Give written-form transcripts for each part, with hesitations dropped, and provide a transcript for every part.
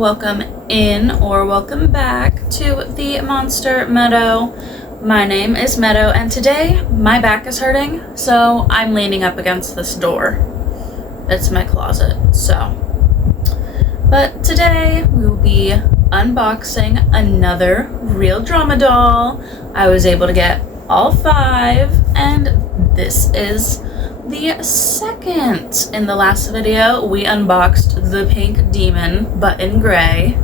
welcome in or welcome back to the Monster Meadow. My name is Meadow, and today my back is hurting, so I'm leaning up against this door. It's my closet, so. But today we will be unboxing another real drama doll. I was able to get all 5, and this is the second. In the last video, we unboxed the pink demon, but in gray.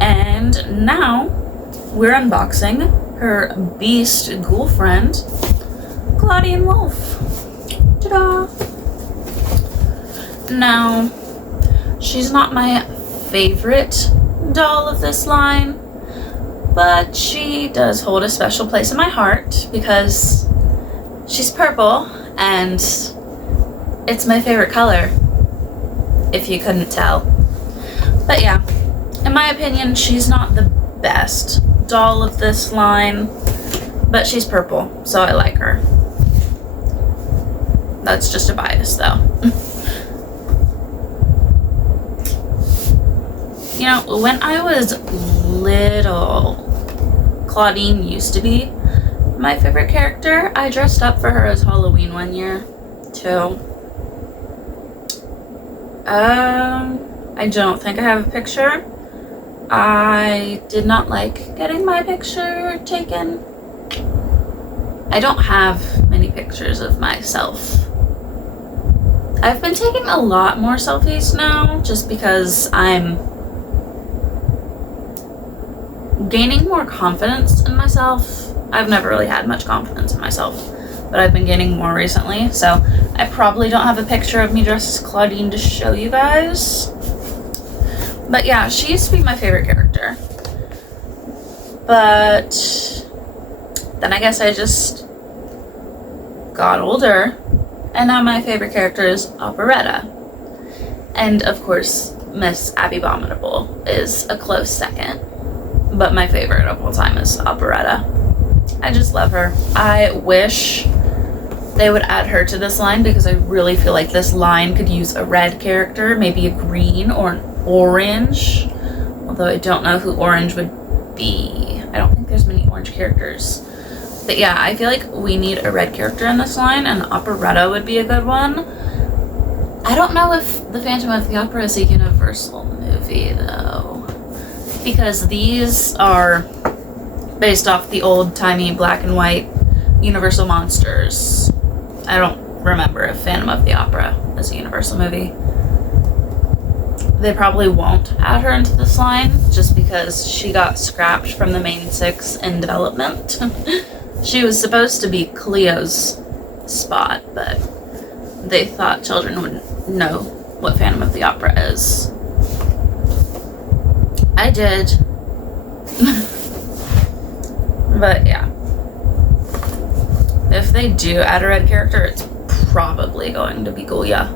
And now we're unboxing her beast ghoul friend, Clawdeen Wolf. Ta-da! Now, she's not my favorite doll of this line, but she does hold a special place in my heart because she's purple, and it's my favorite color, if you couldn't tell. But yeah, in my opinion, she's not the best doll of this line, but she's purple, so I like her. That's just a bias, though. You know, when I was little, Clawdeen used to be my favorite character. I dressed up for her as Halloween one year, too. I don't think I have a picture. I did not like getting my picture taken. I don't have many pictures of myself. I've been taking a lot more selfies now, just because I'm gaining more confidence in myself. I've never really had much confidence in myself, but I've been gaining more recently, so I probably don't have a picture of me dressed as Clawdeen to show you guys. But yeah, she used to be my favorite character. But then I guess I just got older, and now my favorite character is Operetta. And of course, Miss Abominable is a close second, but my favorite of all time is Operetta. I just love her. I wish they would add her to this line because I really feel like this line could use a red character, maybe a green or an orange, although I don't know who orange would be. I don't think there's many orange characters. But yeah, I feel like we need a red character in this line, and Operetta would be a good one. I don't know if The Phantom of the Opera is a Universal movie, though, because these are based off the old-timey black and white Universal monsters. I don't remember if Phantom of the Opera is a Universal movie. They probably won't add her into this line just because she got scrapped from the main 6 in development. She was supposed to be Cleo's spot, but they thought children would know what Phantom of the Opera is. I did. But yeah, if they do add a red character, it's probably going to be Gulia.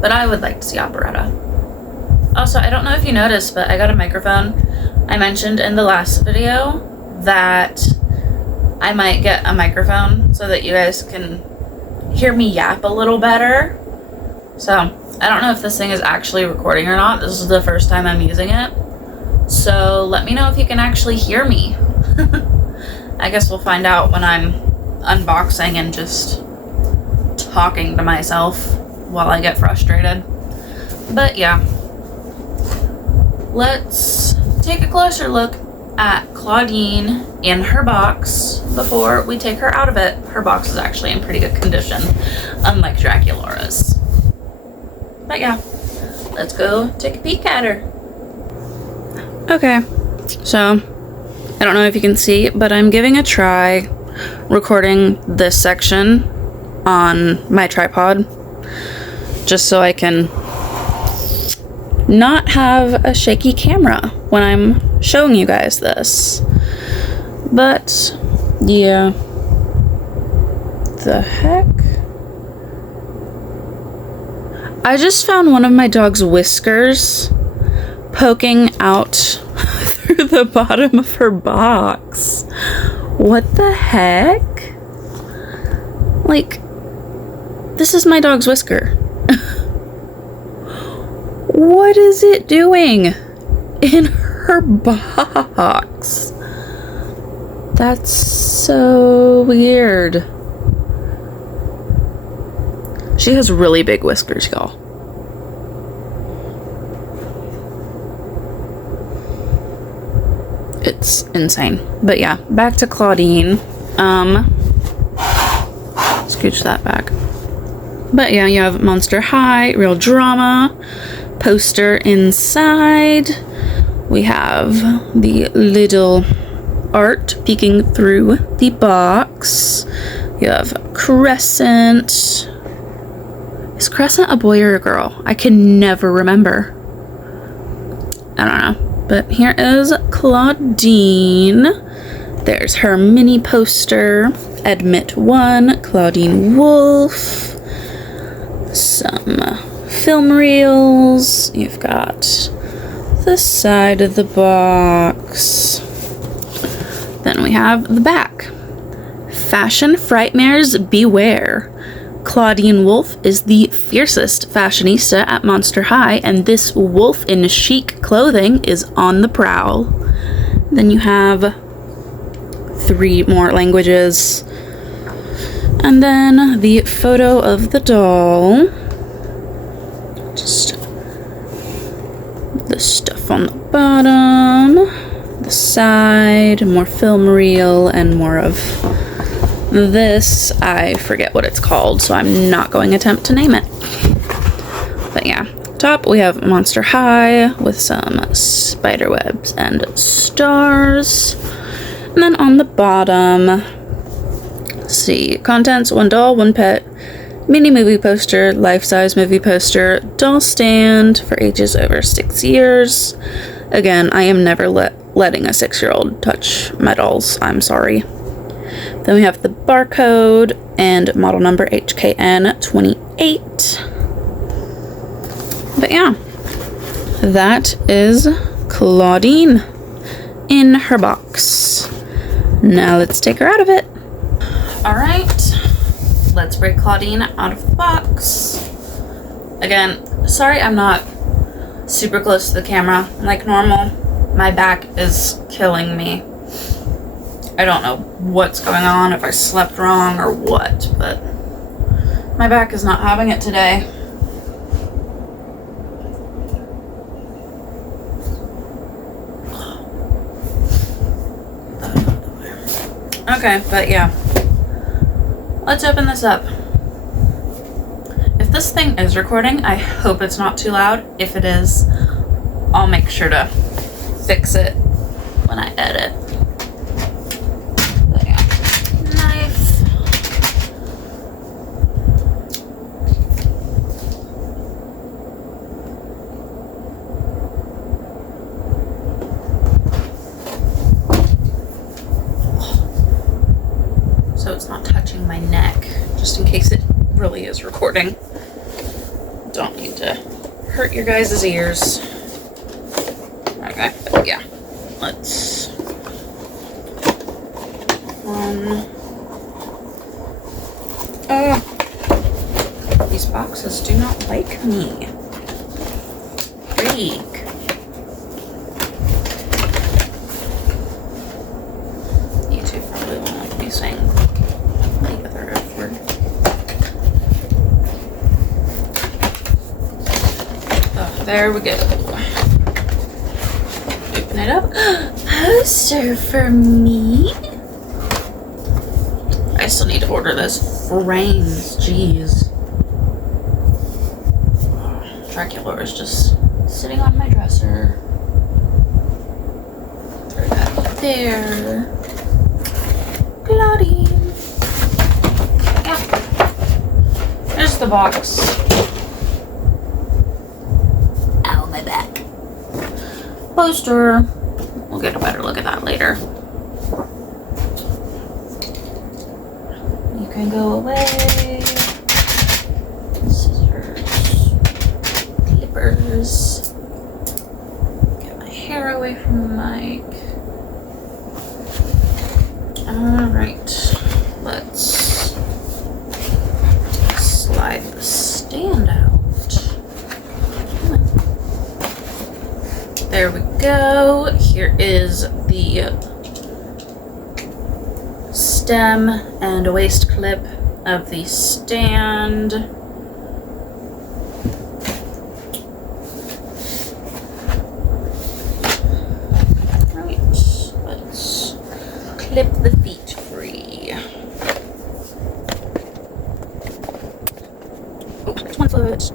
But I would like to see Operetta. Also, I don't know if you noticed, but I got a microphone. I mentioned in the last video that I might get a microphone so that you guys can hear me yap a little better. So, I don't know if this thing is actually recording or not. This is the first time I'm using it. So, let me know if you can actually hear me. I guess we'll find out when I'm unboxing and just talking to myself while I get frustrated. But yeah, let's take a closer look at Clawdeen in her box before we take her out of it. Her box is actually in pretty good condition, unlike Draculaura's. But yeah, let's go take a peek at her. Okay, so I don't know if you can see, but I'm giving a try recording this section on my tripod just so I can not have a shaky camera when I'm showing you guys this. But yeah, the heck? I just found one of my dog's whiskers poking out through the bottom of her box. What the heck? Like, this is my dog's whisker. What is it doing in her box? That's so weird. She has really big whiskers, y'all. It's insane. But yeah, back to Clawdeen. Scooch that back. But yeah, you have Monster High, real drama, poster inside. We have the little art peeking through the box. You have Crescent. Is Crescent a boy or a girl? I can never remember. I don't know. But here is Clawdeen. There's her mini poster. Admit 1, Clawdeen Wolf. Some film reels. You've got the side of the box. Then we have the back. Fashion frightmares beware. Clawdeen Wolf is the fiercest fashionista at Monster High, and this wolf in chic clothing is on the prowl. Then you have 3 more languages. And then the photo of the doll. Just the stuff on the bottom, the side, more film reel, and more of this. I forget what it's called, so I'm not going to attempt to name it. But yeah, top we have Monster High with some spider webs and stars. And then on the bottom, let's see, contents: 1 doll, 1 pet, mini movie poster, life-size movie poster, doll stand for ages over 6 years. Again, I am never letting a 6-year-old touch my dolls. I'm sorry. Then we have the barcode and model number HKN28. But yeah, that is Clawdeen in her box. Now let's take her out of it. All right, let's break Clawdeen out of the box. Again, sorry I'm not super close to the camera like normal. My back is killing me. I don't know what's going on, if I slept wrong or what, but my back is not having it today. Okay, but yeah. Let's open this up. If this thing is recording, I hope it's not too loud. If it is, I'll make sure to fix it when I edit. But yeah. Knife. So it's not touching my neck, just in case it really is recording. Don't need to hurt your guys' ears. Okay, but yeah, let's these boxes do not like me. Freak. You two probably won't like me saying the other F word. Oh, there we go. Open it up. Poster for me. I still need to order those frames. Jeez. Dracula is just sitting on my dresser. Throw that there. Clawdeen. Yeah. There's the box. Ow, my back. Poster. We'll get a better look at that later. You can go away. Scissors. Clippers. Get my hair away from the mic. Alright. Let's slide the stand out. go. Here is the stem and waist clip of the stand. Right, let's clip the feet free. Oh, there's one foot.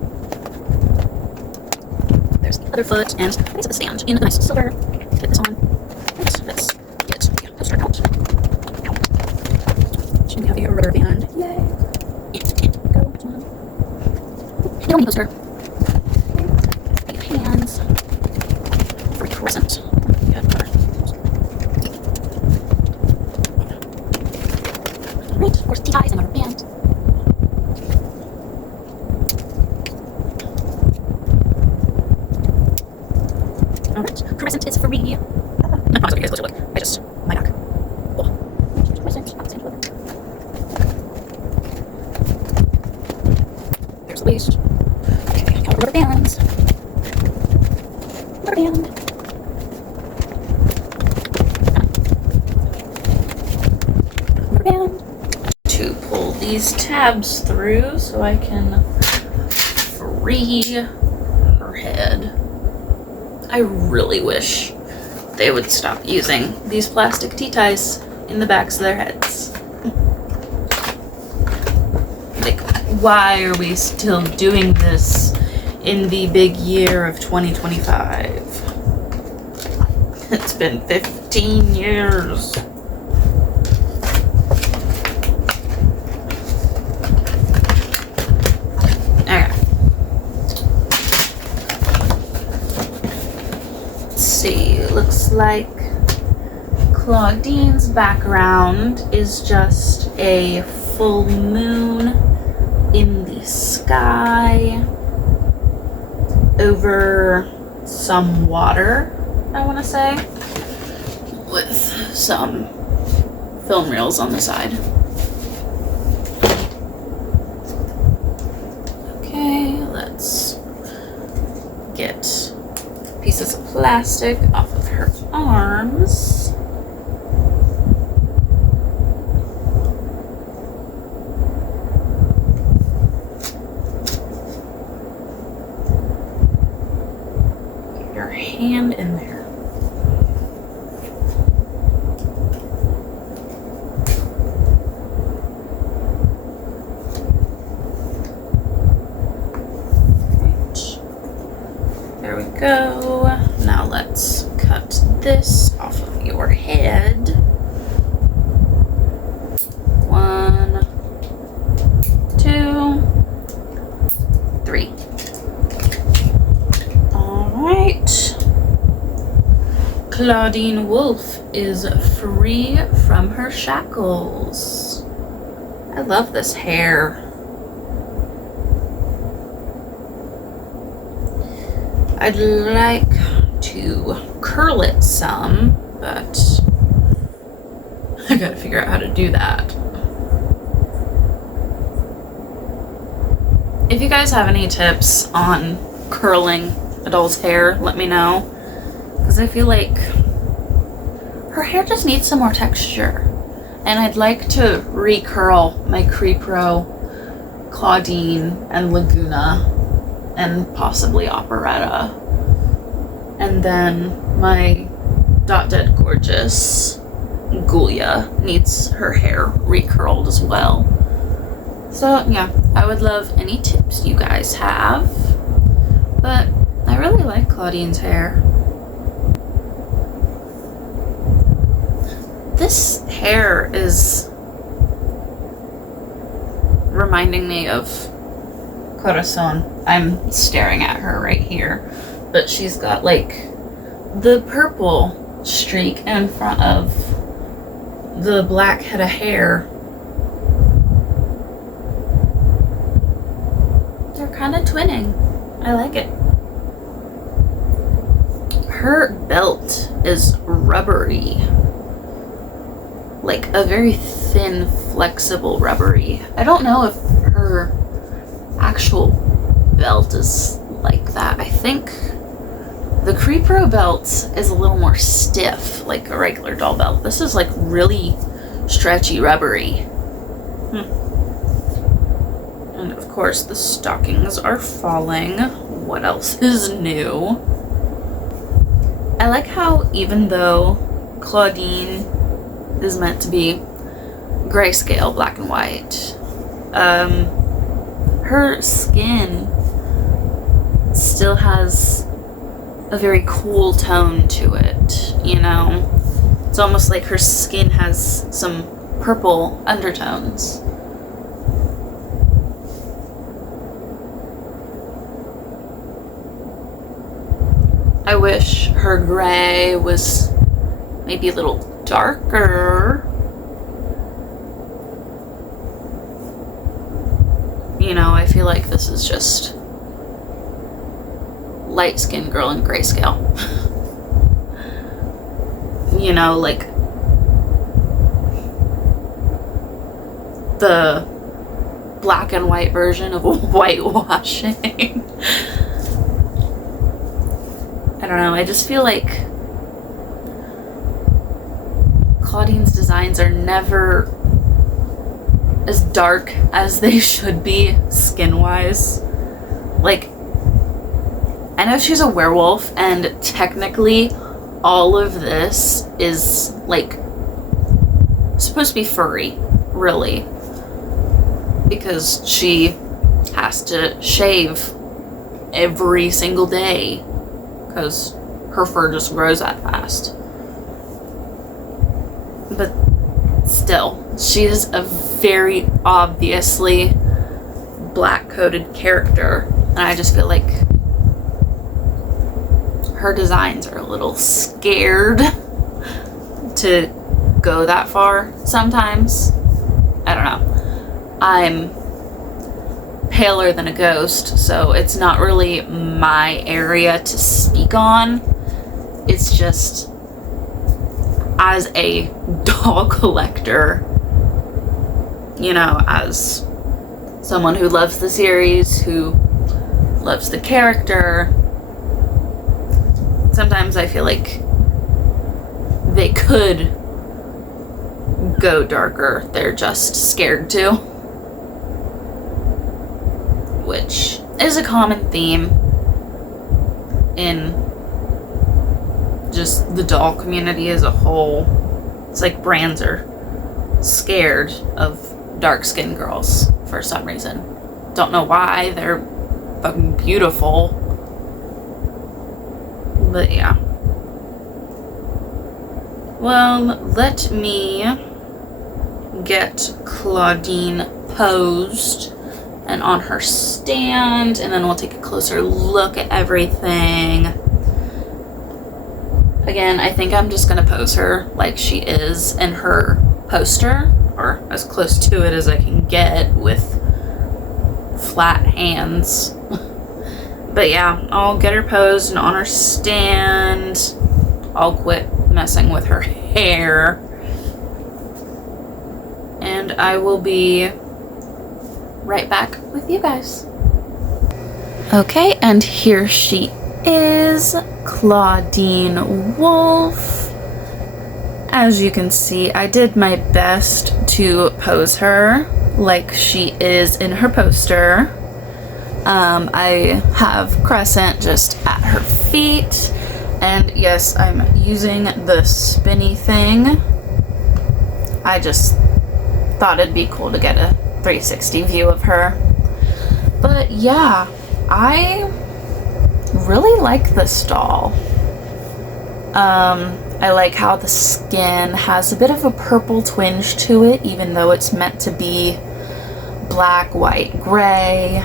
There's the other foot, and it's the stand in a nice silver. Put this on. And let's get the poster out. Should we have a rubber band? Yay! Go, which one? You don't need a poster. Hands. For a crescent. Right, of course, ties and rubber band. Alright, crescent is free. I'm not so you guys closer look. My back. Oh. Crescent. There's the waist. Okay, got rubber bands. Rubber band. Rubber band. To pull these tabs through so I can free her head. I really wish they would stop using these plastic tea ties in the backs of their heads. Like, why are we still doing this in the big year of 2025? It's been 15 years. See, looks like Clawdeen's background is just a full moon in the sky over some water, I want to say, with some film reels on the side. Okay, let's get pieces of plastic off of her arms. Get your hand in there. There we go. Now let's cut this off of your head. 1, 2, 3. Alright. Clawdeen Wolf is free from her shackles. I love this hair. I'd like to curl it some, but I gotta figure out how to do that. If you guys have any tips on curling a doll's hair, let me know. Because I feel like her hair just needs some more texture. And I'd like to recurl my Crepro, Clawdeen, and Laguna, and possibly Operetta. And then my Dot Dead Gorgeous Gulia needs her hair recurled as well. So yeah, I would love any tips you guys have. But I really like Clawdeen's hair. This hair is reminding me of Corazon. I'm staring at her right here, but she's got like the purple streak in front of the black head of hair. They're kind of twinning. I like it. Her belt is rubbery, like a very thin, flexible rubbery. I don't know if her actual belt is like that. I think The Crepro belt is a little more stiff, like a regular doll belt. This is like really stretchy, rubbery. And of course the stockings are falling. What else is new? I like how even though Clawdeen is meant to be grayscale, black and white, her skin still has a very cool tone to it, you know? It's almost like her skin has some purple undertones. I wish her gray was maybe a little darker. You know, I feel like this is just light-skinned girl in grayscale. You know, like the black and white version of whitewashing. I don't know, I just feel like Clawdeen's designs are never as dark as they should be skin-wise. Like, I know she's a werewolf, and technically all of this is like supposed to be furry, really, because she has to shave every single day because her fur just grows that fast. But still, she's a very obviously black-coated character, and I just feel like her designs are a little scared to go that far sometimes. I don't know. I'm paler than a ghost, so it's not really my area to speak on. It's just, as a doll collector, you know, as someone who loves the series, who loves the character, sometimes I feel like they could go darker. They're just scared to. Which is a common theme in just the doll community as a whole. It's like brands are scared of dark-skinned girls for some reason. Don't know why. They're fucking beautiful. But yeah. Well, let me get Clawdeen posed and on her stand, and then we'll take a closer look at everything. Again, I think I'm just gonna pose her like she is in her poster, or as close to it as I can get with flat hands. But yeah, I'll get her posed and on her stand. I'll quit messing with her hair. And I will be right back with you guys. Okay, and here she is, Clawdeen Wolf. As you can see, I did my best to pose her like she is in her poster. I have Crescent just at her feet, and yes, I'm using the spinny thing. I just thought it'd be cool to get a 360 view of her. But yeah, I really like this doll. I like how the skin has a bit of a purple twinge to it, even though it's meant to be black, white, gray.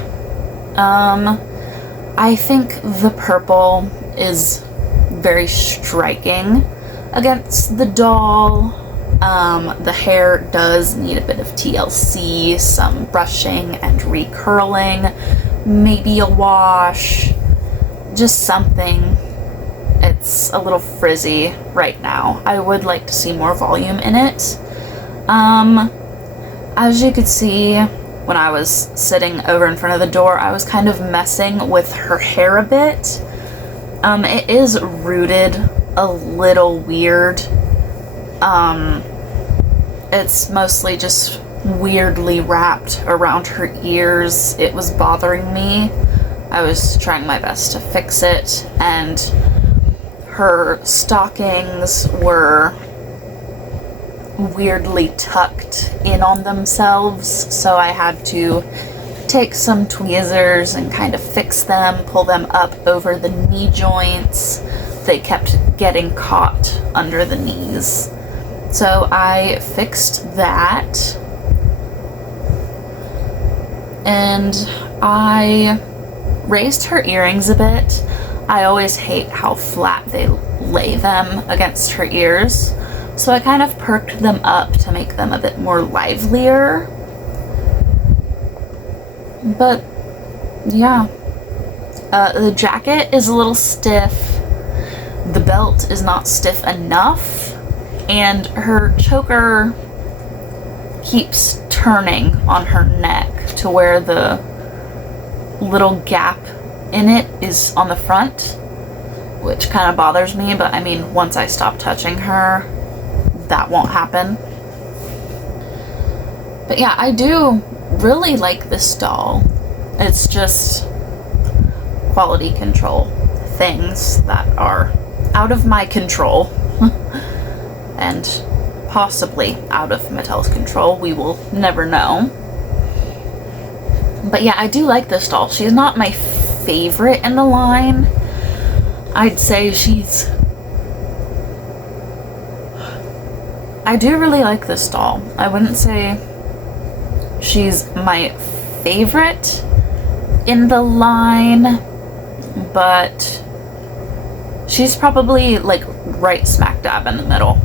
I think the purple is very striking against the doll. The hair does need a bit of TLC, some brushing and recurling, maybe a wash, just something. It's a little frizzy right now. I would like to see more volume in it. As you could see, when I was sitting over in front of the door, I was kind of messing with her hair a bit. It is rooted a little weird. It's mostly just weirdly wrapped around her ears. It was bothering me. I was trying my best to fix it, and her stockings were weirdly tucked in on themselves, so I had to take some tweezers and kind of fix them, pull them up over the knee joints. They kept getting caught under the knees. So I fixed that, and I raised her earrings a bit. I always hate how flat they lay them against her ears, so I kind of perked them up to make them a bit more livelier. But yeah, the jacket is a little stiff, the belt is not stiff enough, and her choker keeps turning on her neck to where the little gap in it is on the front, which kind of bothers me, but I mean, once I stop touching her, that won't happen. But yeah, I do really like this doll. It's just quality control things that are out of my control and possibly out of Mattel's control. We will never know. But yeah, I do like this doll. She's not my favorite in the line. I'd say I do really like this doll. I wouldn't say she's my favorite in the line, but she's probably like right smack dab in the middle.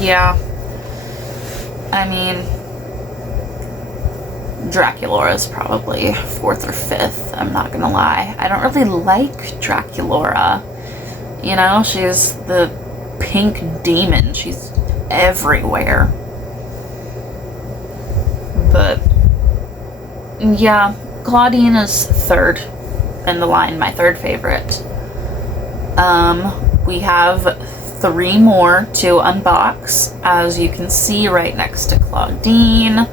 Yeah. I mean, Draculaura is probably 4th or 5th, I'm not gonna lie. I don't really like Draculaura. You know, she's the pink demon. She's everywhere. But yeah, Clawdeen is 3rd in the line, my 3rd favorite. We have 3 more to unbox, as you can see right next to Clawdeen.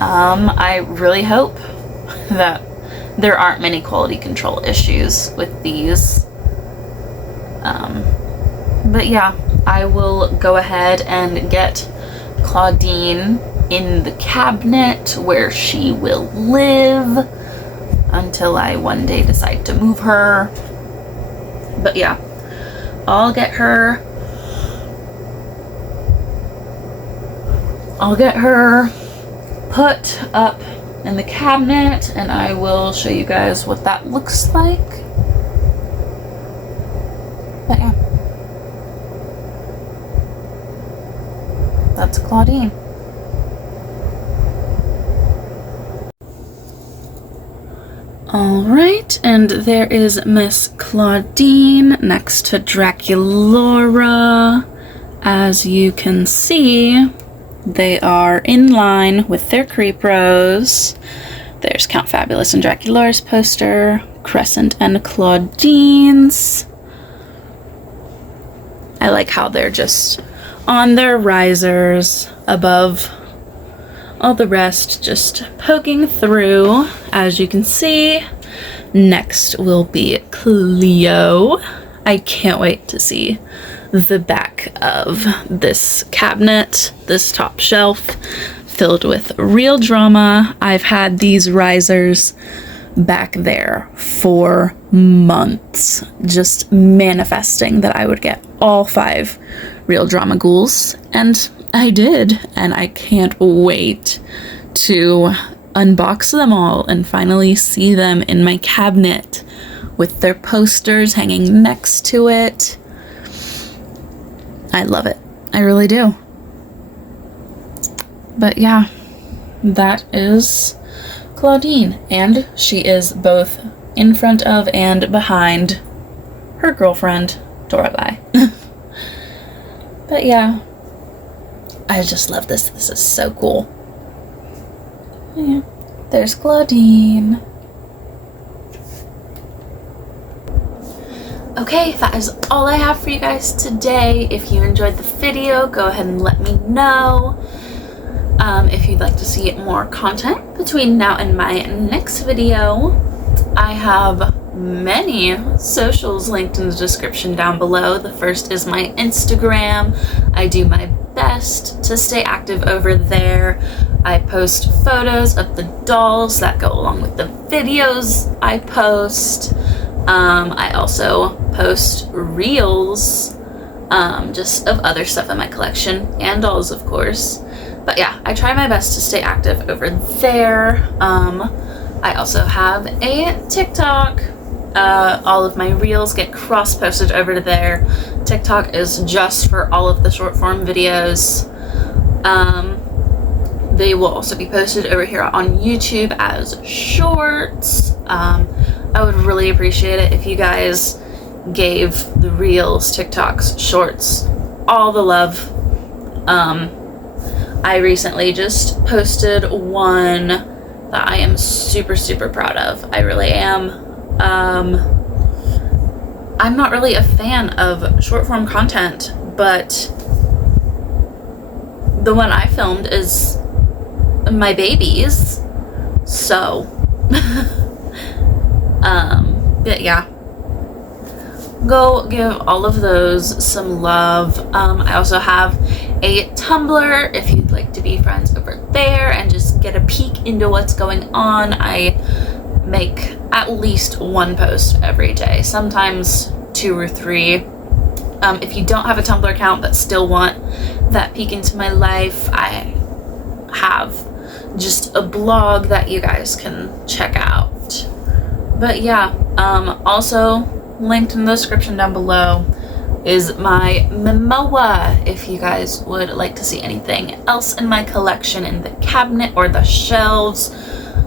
I really hope that there aren't many quality control issues with these. But yeah, I will go ahead and get Clawdeen in the cabinet where she will live until I one day decide to move her. But yeah, I'll get her put up in the cabinet, and I will show you guys what that looks like. But yeah, that's Clawdeen. Alright, and there is Miss Clawdeen next to Draculaura. As you can see, they are in line with their creep rows. There's Count Fabulous and Draculaura's poster, Crescent and Clawdeen's. I like how they're just on their risers above all the rest, just poking through. As you can see, next will be Cleo. I can't wait to see the back of this cabinet, this top shelf filled with real drama. I've had these risers back there for months, just manifesting that I would get all 5 real drama ghouls, and I did, and I can't wait to unbox them all and finally see them in my cabinet with their posters hanging next to it. I love it. I really do. But yeah, that is Clawdeen, and she is both in front of and behind her girlfriend, Lorelai. But yeah, I just love this. This is so cool. Yeah, there's Clawdeen. Okay, that is all I have for you guys today. If you enjoyed the video, go ahead and let me know. If you'd like to see more content between now and my next video, I have many socials linked in the description down below. The first is my Instagram. I do my best to stay active over there. I post photos of the dolls that go along with the videos I post. I also post reels, just of other stuff in my collection, and dolls, of course. But yeah, I try my best to stay active over there. I also have a TikTok. All of my reels get cross-posted over to there. TikTok is just for all of the short form videos. They will also be posted over here on YouTube as shorts. I would really appreciate it if you guys gave the reels, TikToks, shorts all the love. I recently just posted one that I am super, super proud of. I really am. I'm not really a fan of short form content, but the one I filmed is my babies, so but yeah, go give all of those some love. I also have a Tumblr if you'd like to be friends over there and just get a peek into what's going on. I make at least one post every day, sometimes 2 or 3. If you don't have a Tumblr account but still want that peek into my life, I have just a blog that you guys can check out. But yeah, also linked in the description down below is my Momoa if you guys would like to see anything else in my collection in the cabinet or the shelves.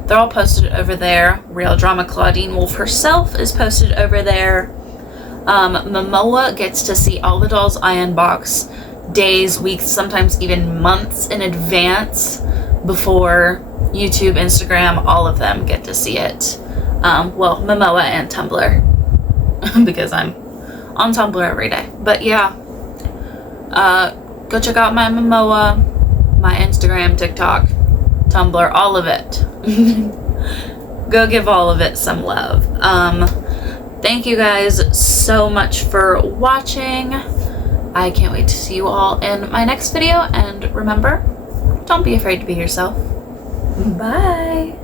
They're all posted over there. Real Drama Clawdeen Wolf herself is posted over there. Momoa gets to see all the dolls I unbox days, weeks, sometimes even months in advance before YouTube, Instagram, all of them get to see it. Well, Momoa and Tumblr because I'm on Tumblr every day. But yeah, go check out my Momoa, my Instagram, TikTok, Tumblr, all of it. Go give all of it some love. Thank you guys so much for watching. I can't wait to see you all in my next video, and remember, don't be afraid to be yourself. Bye.